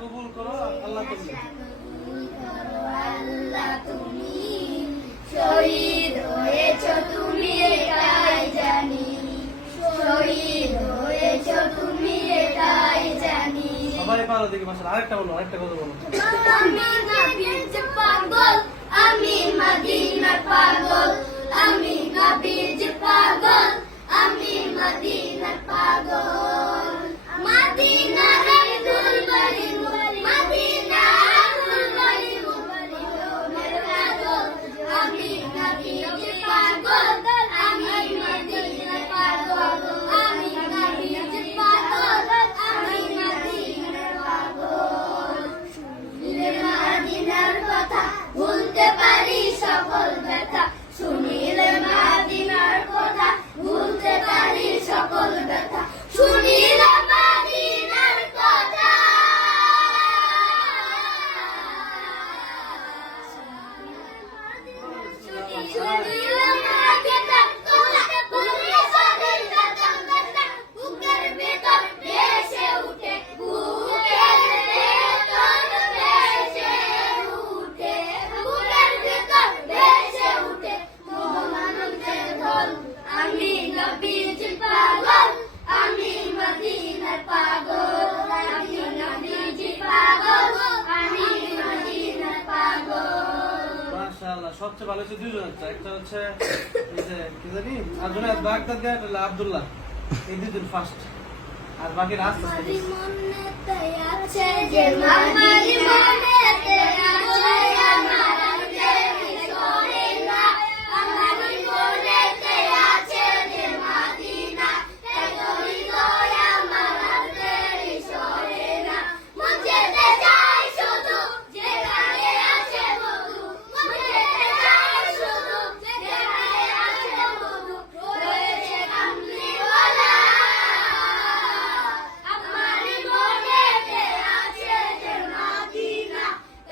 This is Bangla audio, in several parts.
কবুল করো আল্লাহ তুমি। আল্লাহ তুমি শহীদ হয়েছো তুমি এটাই জানি, শহীদ হয়েছো তুমি এটাই জানি। সবাই পারো দেখি মাশাআল্লাহ। আরেকটা বলো, আরেকটা কথা বলো। আমি নবীর যে পাগল, আমি মদিনার পাগল, আমি নবীর যে পাগল, আমি মদিনার পাগল। মদিনার ফুলবাড়ি মদিনার ফুলবাড়ি মের পাগল, আমি নবীর যে পাগল, আমি মদিনার পাগল, আমি নবীর যে পাগল, আমি মদিনার পাগল। শুনিলে মদিনার কথা ভুলতে পারি সকল ব্যথা, শুনিলে মদিনার কথা ভুলতে পারি সকল ব্যথা, শুনিলে মদিনার কথা। শুনিলে মদিনার কথা ভুলতে পারি সকল ব্যথা, বুকের ভেতর ভেসে উঠে, বুকের ভেতর ভেসে উঠে, বুকের ভেতর ভেসে উঠে মহানন্দের ঢল। আমি নবীর পাগল, আমি মদিনার পাগল, আমি নবীর পাগল, আমি মদিনার পাগল। মাশাআল্লাহ। সবচেয়ে ভালো হচ্ছে দুজন, একটা হচ্ছে এই যে কি জানি আজুনাত বাগদাদ গায়ে একটা আব্দুল্লাহ, এই দুজন ফার্স্ট, আর বাকি রাস্তা আমারি মনেতে আছে যে আমারি মনেতে আছে আমার দেরি সরে না, আমারি মনেতে আছে যে মদিনা, এতই দয়া আমার দেরি সরে না। মন যেতে চাই শুধু যেখানে আছে বধু, মন যেতে চাই শুধু যেখানে আছে বধু, রয়েছে কামলিওয়ালা। আমারি মনেতে আছে যে মদিনা,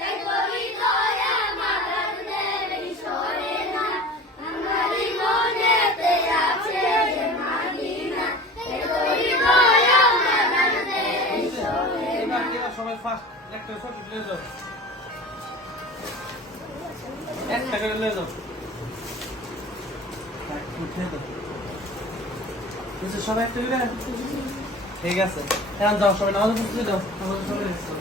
এতই দয়া আমার দেরি সরে না। আমারি মনেতে আছে যে মদিনা, এতই দয়া আমার দেরি সরে না। এবার সবাই ফার্স্ট একটা ছোট প্লে দাও, একটা করে নিয়ে যাও, উঠে দাও। বুঝছো সবাই একটা করে? ঠিক আছে, এখন যাও সবাই নামাজ পড়তে যাও, নামাজ পড়ে এসো।